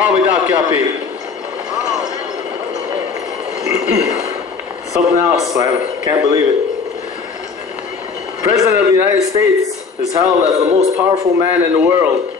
Something else, I can't believe it. President of the United States is held as the most powerful man in the world.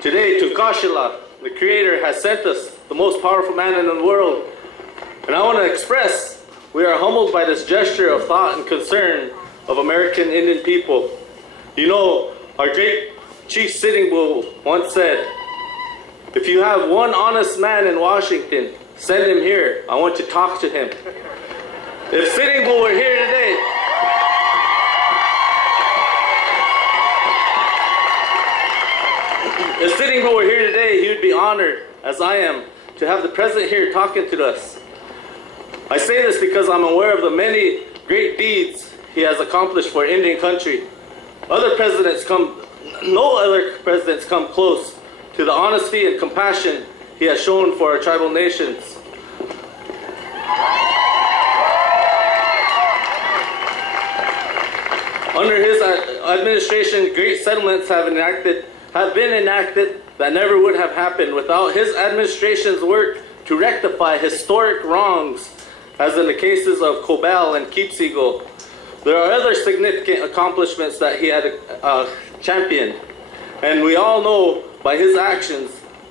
Today, Tukashila, the Creator, has sent us the most powerful man in the world. And I want to express, we are humbled by this gesture of thought and concern of American Indian people. You know, our great Chief Sitting Bull once said, if you have one honest man in Washington, send him here. I want to talk to him. If Sitting Bull were here today, he would be honored, as I am, to have the President here talking to us. I say this because I'm aware of the many great deeds he has accomplished for Indian country. No other presidents come close to the honesty and compassion he has shown for our tribal nations. Under his administration, great settlements have been enacted that never would have happened without his administration's work to rectify historic wrongs, as in the cases of Cobell and Keepsigo. There are other significant accomplishments that he had championed, and we all know by his actions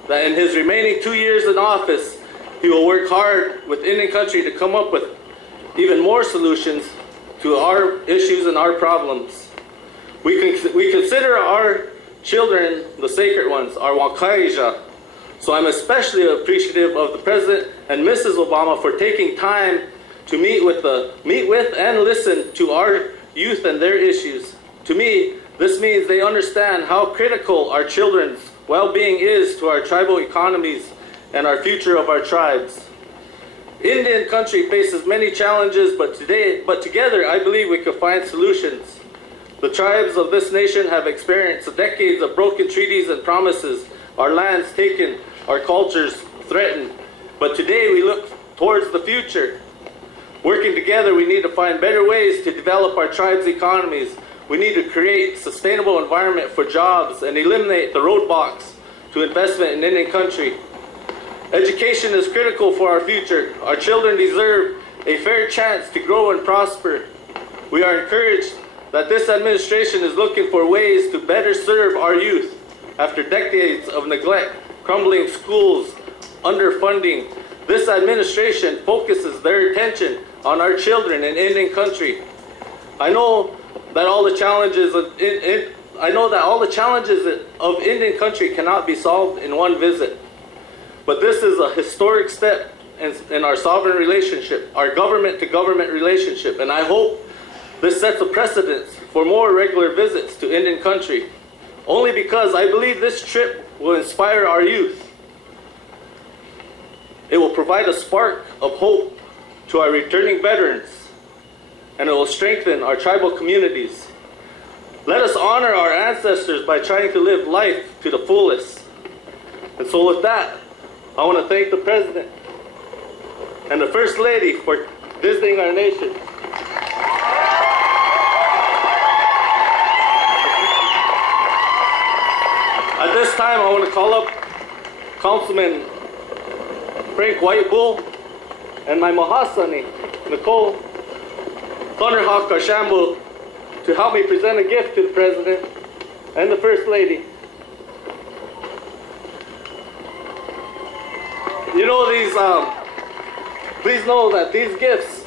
that in his remaining 2 years in office, he will work hard with Indian country to come up with even more solutions to our issues and our problems. We consider our children the sacred ones, our Wakaija. So I'm especially appreciative of the President and Mrs. Obama for taking time to meet with and listen to our youth and their issues. To me, this means they understand how critical our children's well-being is to our tribal economies and our future of our tribes. Indian country faces many challenges, but together I believe we can find solutions. The tribes of this nation have experienced decades of broken treaties and promises, our lands taken, our cultures threatened. But today we look towards the future. Working together, we need to find better ways to develop our tribes' economies. We need to create a sustainable environment for jobs and eliminate the roadblocks to investment in Indian country. Education is critical for our future. Our children deserve a fair chance to grow and prosper. We are encouraged that this administration is looking for ways to better serve our youth. After decades of neglect, crumbling schools, underfunding, this administration focuses their attention on our children in Indian country. I know that all the challenges of Indian country cannot be solved in one visit. But this is a historic step in our sovereign relationship, our government-to-government relationship, and I hope this sets a precedent for more regular visits to Indian country, only because I believe this trip will inspire our youth. It will provide a spark of hope to our returning veterans, and it will strengthen our tribal communities. Let us honor our ancestors by trying to live life to the fullest. And so with that, I want to thank the President and the First Lady for visiting our nation. At this time, I want to call up Councilman Frank Whitebull and my Mahasani, Nicole Thunderhawk Arshambu, to help me present a gift to the President and the First Lady. You know, please know that these gifts,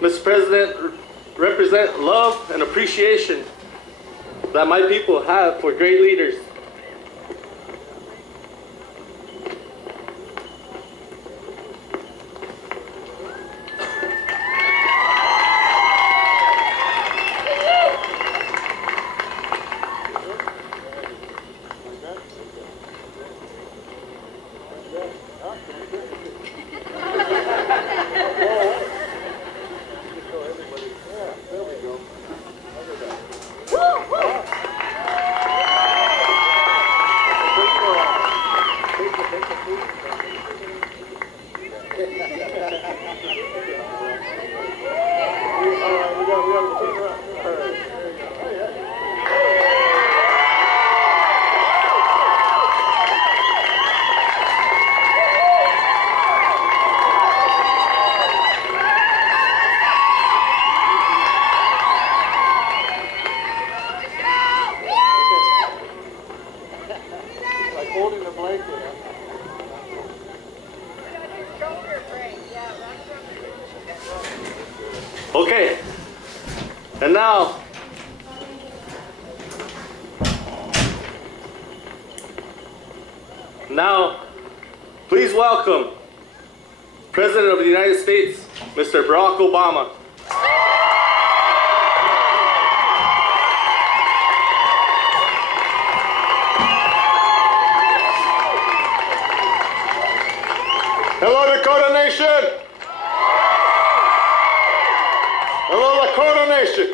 Mr. President, represent love and appreciation that my people have for great leaders. Okay, and now, please welcome President of the United States, Mr. Barack Obama. Hello, Dakota Nation. Hello, Lakota Nation.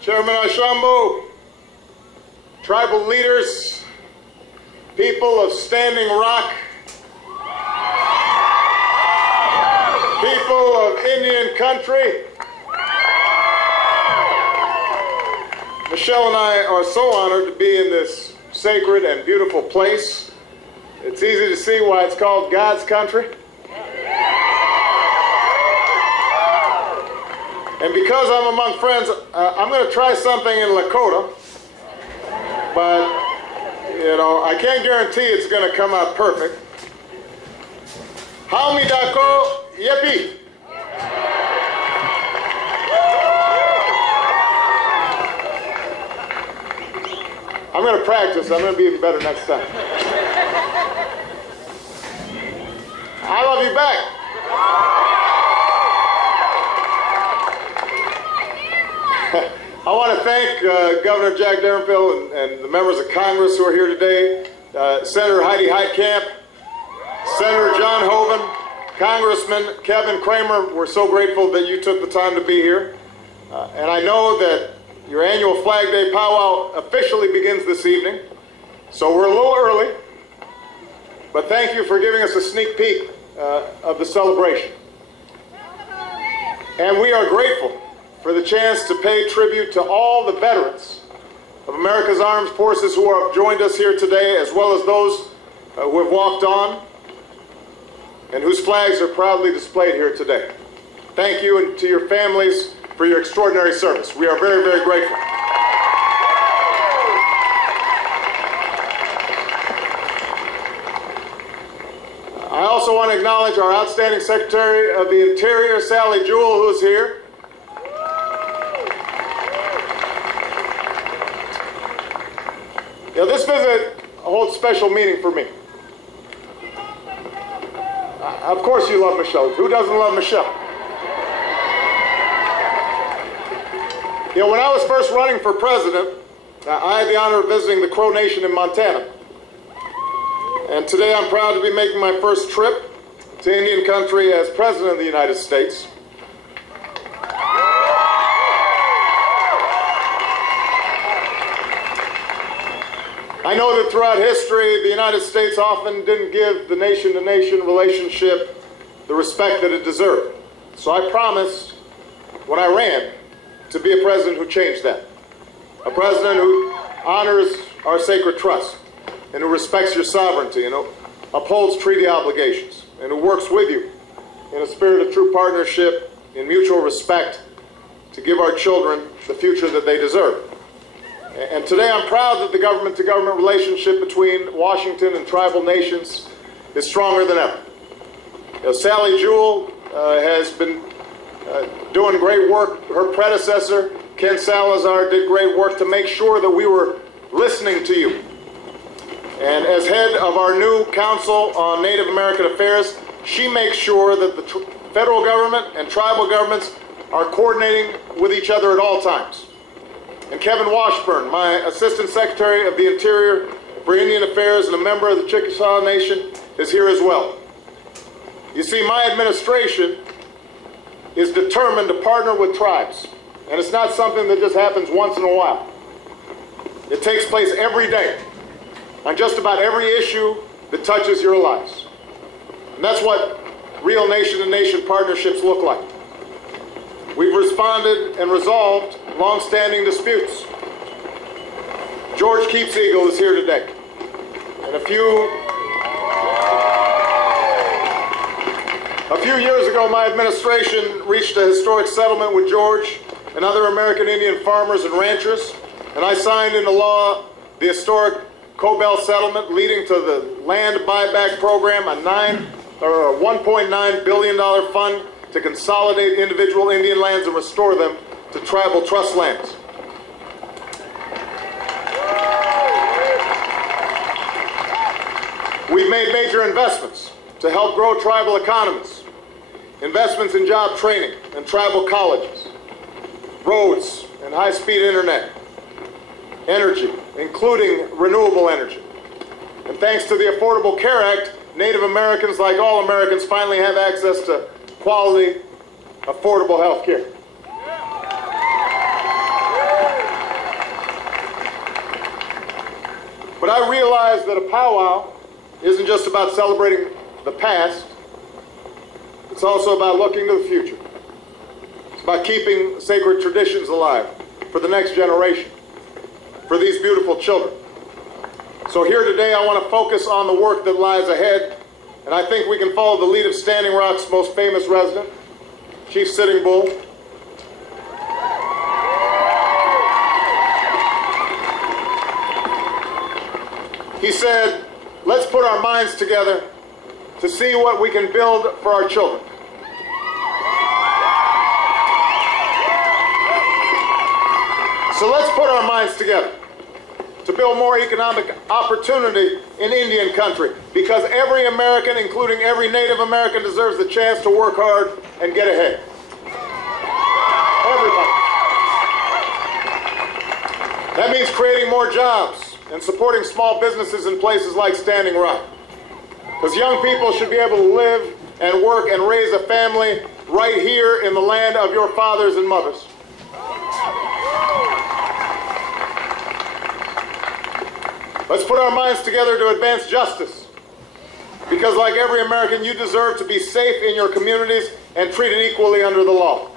Chairman Ashambo, tribal leaders, people of Standing Rock, people of Indian country. Michelle and I are so honored to be in this sacred and beautiful place. It's easy to see why it's called God's country. And because I'm among friends, I'm going to try something in Lakota, but, you know, I can't guarantee it's going to come out perfect. Haumidako Yepi. I'm going to practice. I'm going to be even better next time. I love you back. I want to thank Governor Jack Darrenville and the members of Congress who are here today, Senator Heidi Heitkamp, Senator John Hoeven, Congressman Kevin Cramer. We're so grateful that you took the time to be here. And I know that your annual Flag Day powwow officially begins this evening, so we're a little early, but thank you for giving us a sneak peek of the celebration. And we are grateful for the chance to pay tribute to all the veterans of America's Armed Forces who have joined us here today, as well as those who have walked on and whose flags are proudly displayed here today. Thank you, and to your families for your extraordinary service. We are very, very grateful. I also want to acknowledge our outstanding Secretary of the Interior, Sally Jewell, who is here. You know, this visit holds special meaning for me. Of course you love Michelle. Who doesn't love Michelle? You know, when I was first running for president, I had the honor of visiting the Crow Nation in Montana. And today I'm proud to be making my first trip to Indian country as President of the United States. I know that throughout history, the United States often didn't give the nation-to-nation relationship the respect that it deserved. So I promised, when I ran, to be a president who changed that. A president who honors our sacred trust, and who respects your sovereignty, and who upholds treaty obligations, and who works with you in a spirit of true partnership, in mutual respect, to give our children the future that they deserve. And today I'm proud that the government-to-government relationship between Washington and tribal nations is stronger than ever. You know, Sally Jewell has been doing great work. Her predecessor, Ken Salazar, did great work to make sure that we were listening to you. And as head of our new Council on Native American Affairs, she makes sure that the federal government and tribal governments are coordinating with each other at all times. And Kevin Washburn, my Assistant Secretary of the Interior for Indian Affairs and a member of the Chickasaw Nation, is here as well. You see, my administration is determined to partner with tribes. And it's not something that just happens once in a while. It takes place every day on just about every issue that touches your lives. And that's what real nation-to-nation partnerships look like. We've responded and resolved long-standing disputes. George Keepseagle is here today. And a few years ago, my administration reached a historic settlement with George and other American Indian farmers and ranchers, and I signed into law the historic Cobell settlement leading to the land buyback program, a $1.9 billion fund to consolidate individual Indian lands and restore them to tribal trust lands. We've made major investments to help grow tribal economies, investments in job training and tribal colleges, roads and high-speed internet, energy, including renewable energy. And thanks to the Affordable Care Act, Native Americans, like all Americans, finally have access to quality, affordable health care. But I realize that a powwow isn't just about celebrating the past, it's also about looking to the future. It's about keeping sacred traditions alive for the next generation, for these beautiful children. So here today I want to focus on the work that lies ahead, and I think we can follow the lead of Standing Rock's most famous resident, Chief Sitting Bull. He said, let's put our minds together to see what we can build for our children. So let's put our minds together to build more economic opportunity in Indian country, because every American, including every Native American, deserves the chance to work hard and get ahead. Everybody. That means creating more jobs and supporting small businesses in places like Standing Rock. Because young people should be able to live and work and raise a family right here in the land of your fathers and mothers. Let's put our minds together to advance justice. Because like every American, you deserve to be safe in your communities and treated equally under the law.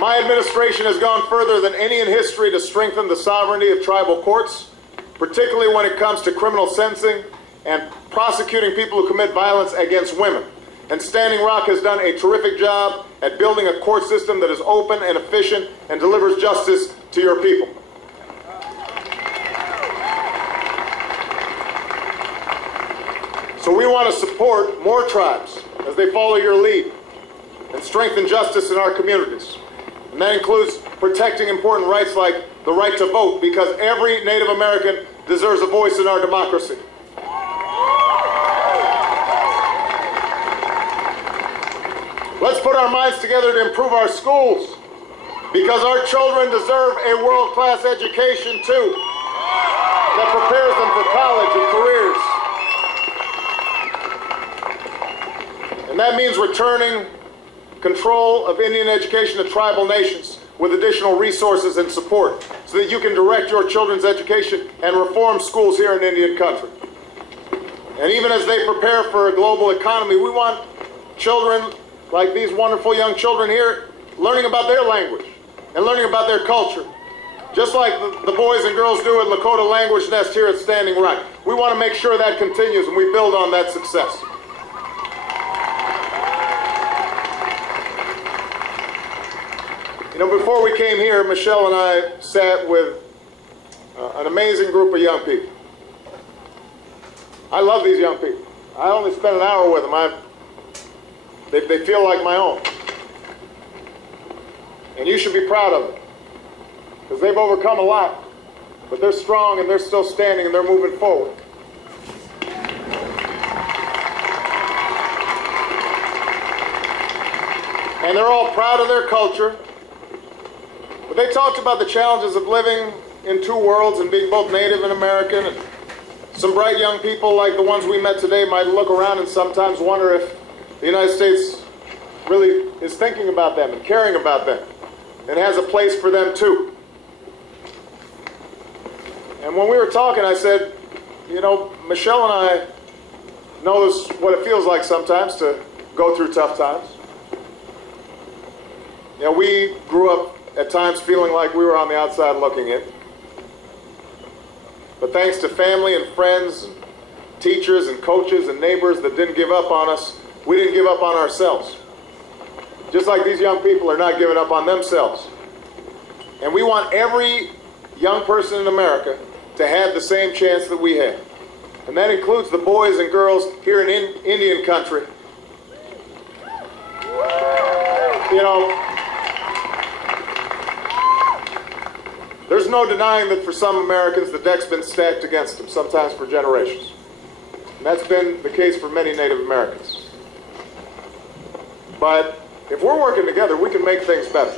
My administration has gone further than any in history to strengthen the sovereignty of tribal courts, particularly when it comes to criminal sentencing and prosecuting people who commit violence against women. And Standing Rock has done a terrific job at building a court system that is open and efficient and delivers justice to your people. So we want to support more tribes as they follow your lead and strengthen justice in our communities. And that includes protecting important rights like the right to vote, because every Native American deserves a voice in our democracy. Let's put our minds together to improve our schools, because our children deserve a world-class education too, that prepares them for college and careers. And that means returning control of Indian education to tribal nations with additional resources and support so that you can direct your children's education and reform schools here in Indian country. And even as they prepare for a global economy, we want children like these wonderful young children here learning about their language and learning about their culture, just like the boys and girls do at Lakota Language Nest here at Standing Rock. We want to make sure that continues and we build on that success. You know, before we came here, Michelle and I sat with an amazing group of young people. I love these young people. I only spent an hour with them. They feel like my own. And you should be proud of them, because they've overcome a lot, but they're strong and they're still standing and they're moving forward. And they're all proud of their culture. But they talked about the challenges of living in two worlds and being both Native and American. And some bright young people like the ones we met today might look around and sometimes wonder if the United States really is thinking about them and caring about them and has a place for them too. And when we were talking, I said, you know, Michelle and I know what it feels like sometimes to go through tough times. You know, we grew up at times feeling like we were on the outside looking in. But thanks to family and friends and teachers and coaches and neighbors that didn't give up on us, we didn't give up on ourselves. Just like these young people are not giving up on themselves. And we want every young person in America to have the same chance that we have. And that includes the boys and girls here in Indian country. You know, there's no denying that for some Americans the deck's been stacked against them, sometimes for generations. And that's been the case for many Native Americans. But if we're working together, we can make things better.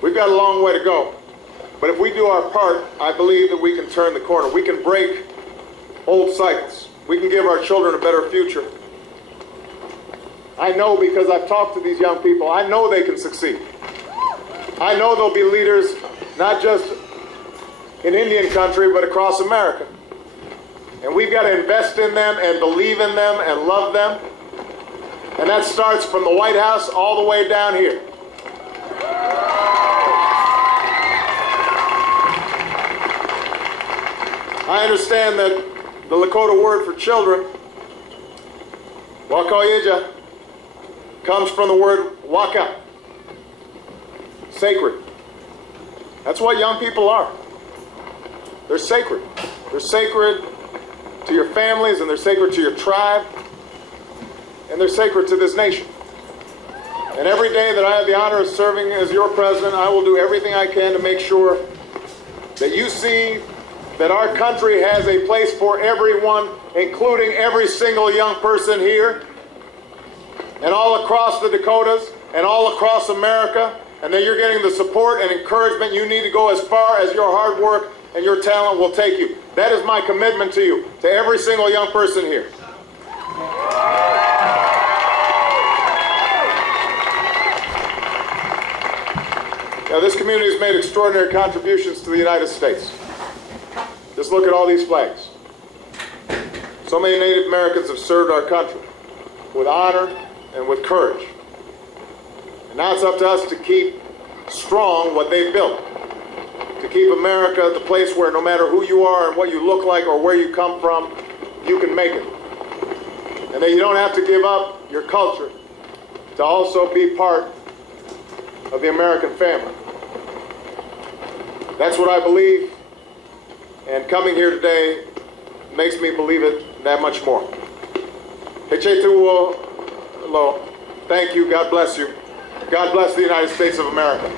We've got a long way to go. But if we do our part, I believe that we can turn the corner. We can break old cycles. We can give our children a better future. I know, because I've talked to these young people, I know they can succeed. I know they'll be leaders, not just in Indian country, but across America. And we've got to invest in them and believe in them and love them. And that starts from the White House all the way down here. I understand that the Lakota word for children, Wakoyeja, comes from the word waka, sacred. That's what young people are. They're sacred. They're sacred to your families, and they're sacred to your tribe, and they're sacred to this nation. And every day that I have the honor of serving as your president, I will do everything I can to make sure that you see that our country has a place for everyone, including every single young person here, and all across the Dakotas, and all across America, and that you're getting the support and encouragement you need to go as far as your hard work and your talent will take you. That is my commitment to you, to every single young person here. Now, this community has made extraordinary contributions to the United States. Just look at all these flags. So many Native Americans have served our country with honor and with courage. And now it's up to us to keep strong what they've built. To keep America the place where no matter who you are and what you look like or where you come from, you can make it. And that you don't have to give up your culture to also be part of the American family. That's what I believe, and coming here today makes me believe it that much more. Thank you. God bless you. God bless the United States of America.